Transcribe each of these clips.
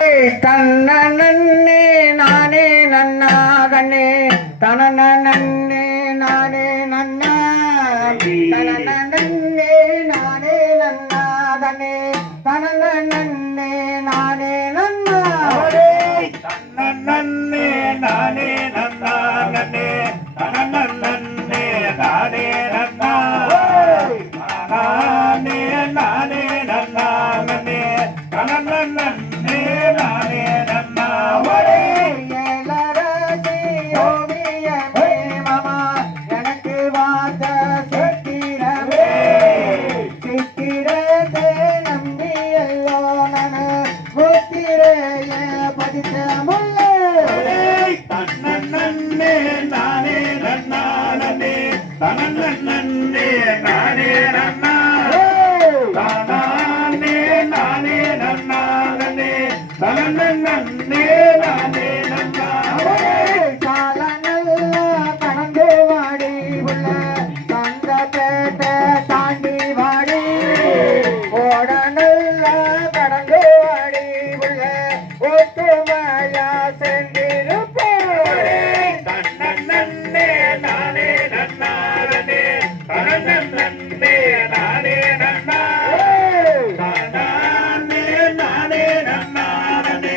தன்னே நானே நன்னா கண்ணே தனநன்னே நானே நன்னா தனநன்னே நானே நன்னா கண்ணே தனநன்னே நானே நன்னா தன்னே நானே நன்னா கண்ணே தனநன்னே நானே நன்னா நானே நானே நன்னா கண்ணே தனநன்னே நானே நன்னா எனக்கு வாத சித்திரமே சித்திரத்தை நம்பியல்லோ நன புத்திரைய பதித்த முல்லை தன்னே நானே நன்னானே தனநன்னே நானே நன்னா நானே நானே நன்னானே தனநன்னே நானே நன்னா சால நல்ல கடந்து வாடி உள்ள சந்த பேட்ட தாண்டி வாடி ஓட நல்ல கடந்து வாடி உள்ள ஒத்துமையா சென்றிருப்பேன் தன்னே நானே நன்னானே தனநன்னே நானே நன்னா நானே நானே நன்னானே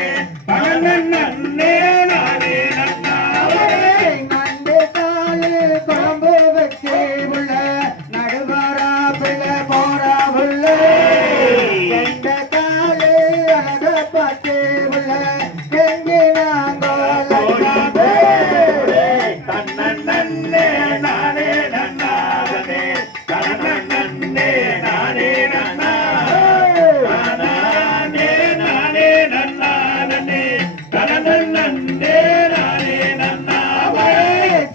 தனநன்னே நானே நன்னா நண்டு காலு குழம்பு வச்சு உள்ள நடுவரா பிள்ளை போறா உள்ள எந்த காலு அழக பார்த்து உள்ள எங்கே தன்னே நானே நன்னானே தனநன்னே நானே நன்னா நானே நானே நன்னானே தனநன்னே நானே நன்னா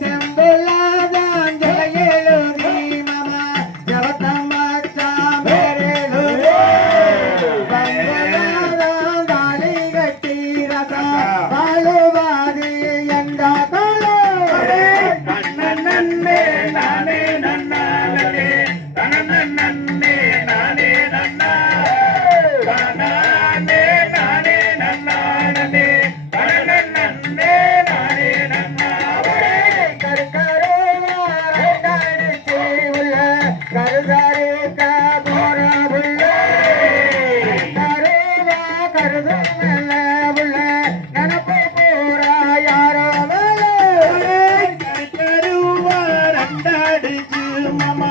செம்புலாதான் ஜலையேலு மாமா ஜவத்தம்மாச்சா மேரேலு பங்களாதான் தாலி கட்டி ரசா வாழுவாதி எந்த தன்னே நானே நன்னானே தனநன்னே நானே நன்னா நானே நானே நன்னானே தனநன்னே நானே நன்னா மாமா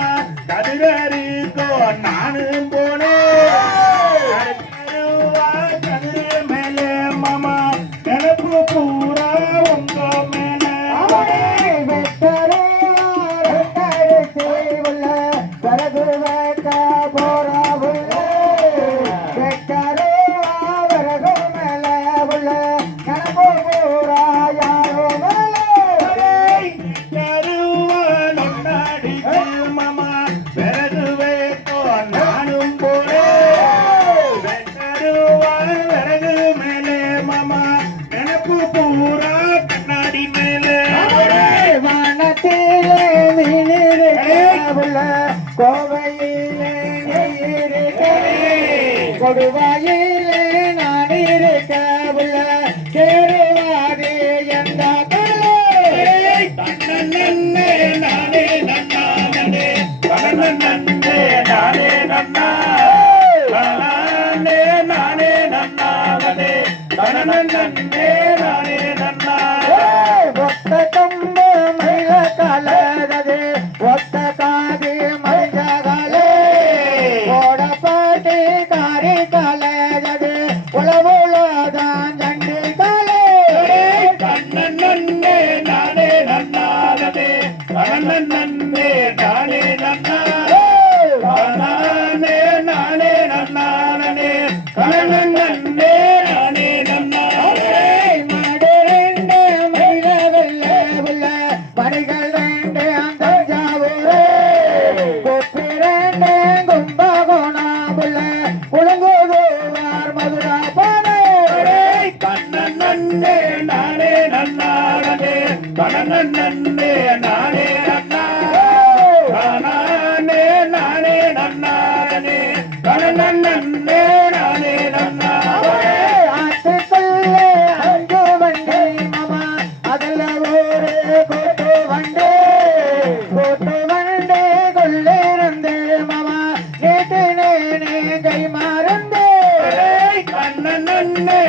கருகருக்கோ நானும் போனேன் கரு மேலே மாமா எனக்கு பூரா உங்க மேலே கோவையிலே கொடுவாயிலே நான் இருக்க உள்ள சேருவாதி எந்த தன்னே நானே நன்னானே தனநன்னே நானே நன்னா நானே நானே நன்னானே தனநன்னே நானே நன்னா ஒத்த கம்பு மயில கலரது ஒத்த காதி மஞ்சகாலே ஓடப்பாட்டி காரி கலரது உளவுலதான் ஜண்டி காலே தன்னே நானே நன்னானே தனநன்னே நானே நன்னா நானே நானே நன்னானே தனநன்னே நானே நன்னா மாடு ரெண்டு மயில வெள்ள உள்ள மணிகள் ரெண்டு அந்த ஜாவூரே கொப்பி ரெண்டு கும்பகோணா உள்ள உளங்குதுவார் மதுரா பானே தன்னே நானே நன்னானே தனநன்னே நானே நன்னா நானே நானே நன்னானே தனநன்னே நானே நன்னா ஆத்து நன்னே